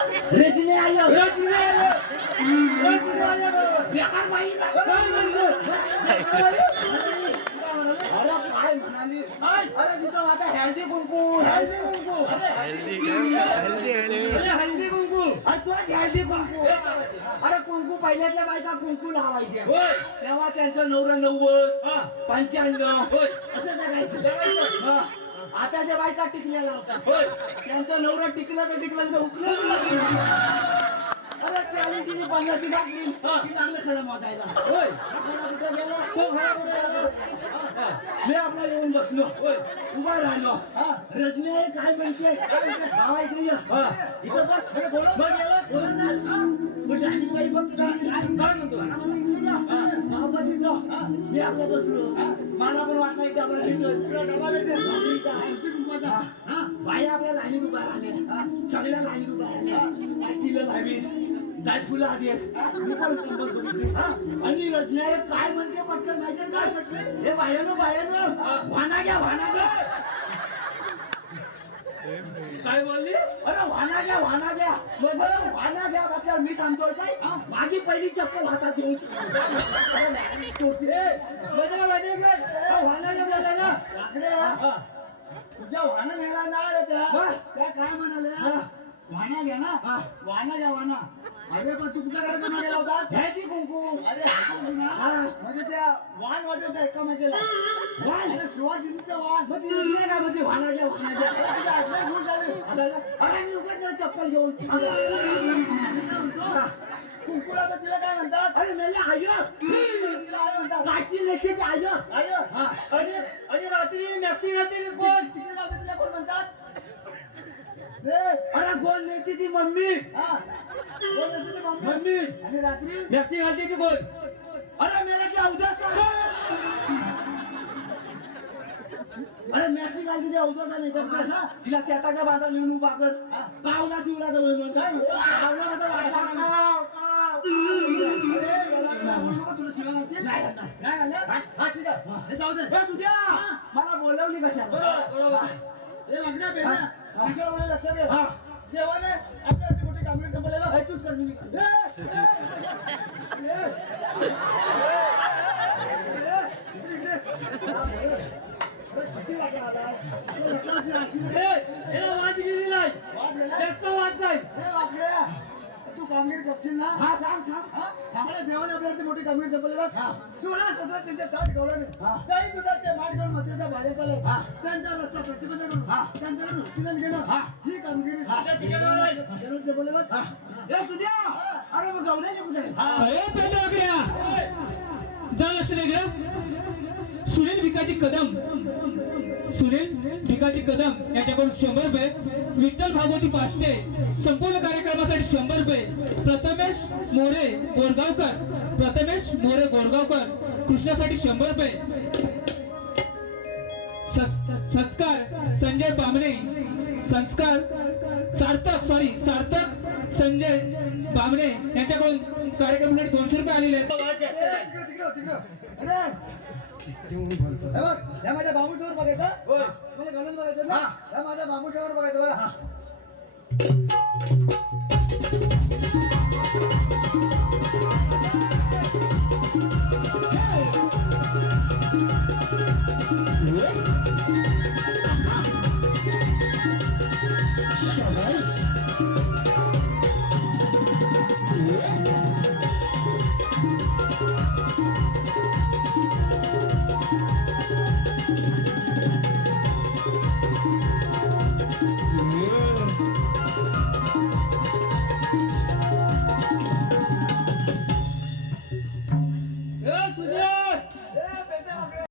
रजनी आयो रजनी आयो. रजनी आयो. बेकार बाई ना. काय म्हणतो? अरे काय म्हणाली काय? अरे तिथं आता हळदी कुंकू हळदी कुंकू अरे हल्दी कुंकू अरे तू आज हळदी कुंकू अरे कुंकू पहिल्यातल्या बायका कुंकू लावायच्या होय तेव्हा त्यांचं नवरं नव्वद हा पंच्याण्णव होय असं जगायचं जगायचं. हा. आता ज्या बायका टिकलेल्या होतात होय त्यांचं नवरं टिकलं तर टिकलं तर हुकलं अरे चाळीस आणि पन्नास टाकली. ती लागलं खडं मोजायला होय खडा कुठं गेला? तो खडा कुठं गेला? मी आपला येऊन बसलो होय उभा राहिलो हा. रजनी आहे, काय म्हणते भावा इकडे ये. इथं बस बोलव. बघ याला. बोलव ना. म्हणजे आणि बाई बघ तुला काय- काय म्हणतो मला म्हणते इकडे जा. बस इथं. मी आपला बसलो मला पण वाटलं की आपण तुला डबा भेटेल. हा. बाई आपल्या लाईनीत उभा राहिल्या सगळ्या लाईनीत उभा राहिल्या पाटीला लावीत जायफुलं आधी आहेत. मी पण कंबर बघितली. आणि आहे, काय म्हणते पटकन माहिती काय हे बायानो बायानो. वाना घ्या वाना घ्या. काय बोलली? अरे वाना घ्या वाना घ्या. बरं, वाना घ्या म्हटल्यावर मी सांगतोय काय माझी पहिली चप्पल हातात येऊन बदला बदला. हा. तुझ्या वाहन घ्यायला ना त्या त्या काय म्हणाले वाना घ्या ना वाना घ्या वाना अरे पण तू कुठल्या कार्यक्रम गेला होता घ्यायची कुंकू अरे म्हणजे त्या वाण वाटत एका माहितीला वाण अरे सुवासिनीचा वाण मग तिने काय म्हणजे वाना घ्या अरे मी उगाच चप्पल घेऊन म्हणतात अरे मेले आय. काची नसते ते आय. आय आणि आणि रात्री मॅक्सी रात्री कोण? तिथे कोण म्हणतात? अरे गोल नेते ती मम्मी. गोल नेते ती मम्मी. मम्मी. आणि रात्री? मॅक्सी घालते ती कोण अरे मेरा क्या उदास अरे मॅक्सी घालते ते उदास नाही तर तिला शेताच्या बाजार नेऊन उभा कर. कावला शिवला जवळ मग. काय? कावला माझा दे. मला बोलवली कशाला बरोबर, लक्षात देवाने मोठी कामगिरी तूच कर वाद गेली नाही जास्त वाद जाईल कामगिरी करशील ना? हा सांग सांग आम्हाला देवाने आपल्यावरती मोठी कामगिरी संपवलेलं सोळा सतरा त्यांच्या साठ गवळणे. काही दुधाचे माठ घेऊन बाहेर आले त्यांचा रस्ता प्रतिबंध करून त्यांच्याकडून हस्तिदान घेणं ही. कामगिरी संपवलेलं. ए, सुद्या! अरे मग गवळ्याचे कुठे जा लक्ष दे ग सुनील भिकाजी कदम. सुनील भिकाजी कदम यांच्याकडून शंभर रुपये. विठ्ठल भागवती पाचशे. संपूर्ण कार्यक्रमासाठी शंभर रुपये. प्रथमेश मोरे गोरगावकर. प्रथमेश मोरे बोरगावकर कृष्णासाठी शंभर रुपये. सत्कार संजय बामणे. संस्कार सार्थक सॉरी सार्थक संजय बामणे यांच्याकडून कार्यक्रमासाठी दोनशे रुपये आलेले आहेत. या माझ्या बाबूच्यावर बघायचं माझ्या गणन बघायचं ना या माझ्या बाबूच्यावर बघायचं बरं हा Shabbat.